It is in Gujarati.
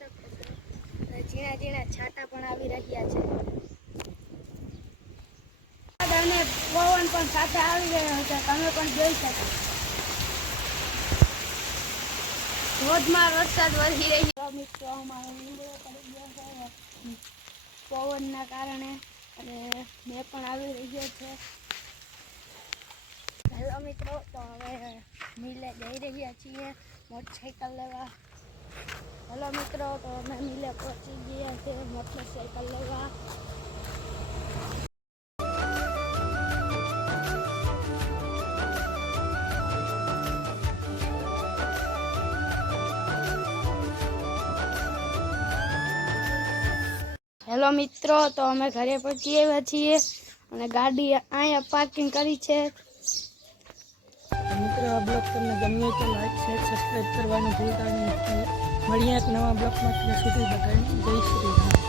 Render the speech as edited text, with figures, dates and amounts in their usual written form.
શકો છો ઝીણા ઝીણા છાંટા પણ આવી રહ્યા છે અને પવન પણ સાથે આવી રહ્યો છે તમે પણ જોઈ શકો ધોધમાર વરસાદ વરસી રહ્યો મિત્રો અમારો લીમડો પડી ગયો છે પવનના કારણે અને મેં પણ આવી રહ્યો છે હેલો મિત્રો તો હવે મિલે જઈ રહ્યા છીએ મોટરસાઇકલ લેવા હેલો મિત્રો તો અમે મિલે પહોંચી ગયા છે મોટરસાઇકલ લેવા હેલો મિત્રો તો અમે ઘરે પહોંચી આવ્યા છીએ અને ગાડી અહીંયા પાર્કિંગ કરી છે મિત્રો આ બ્લોગ તમને ગમ્યો તો લાઈક શેર સબસ્ક્રાઈબ કરવાનું ભૂલતા નહીં મળીએ એક નવા બ્લોગમાં ત્યાં સુધી બધાને જય શ્રી રામ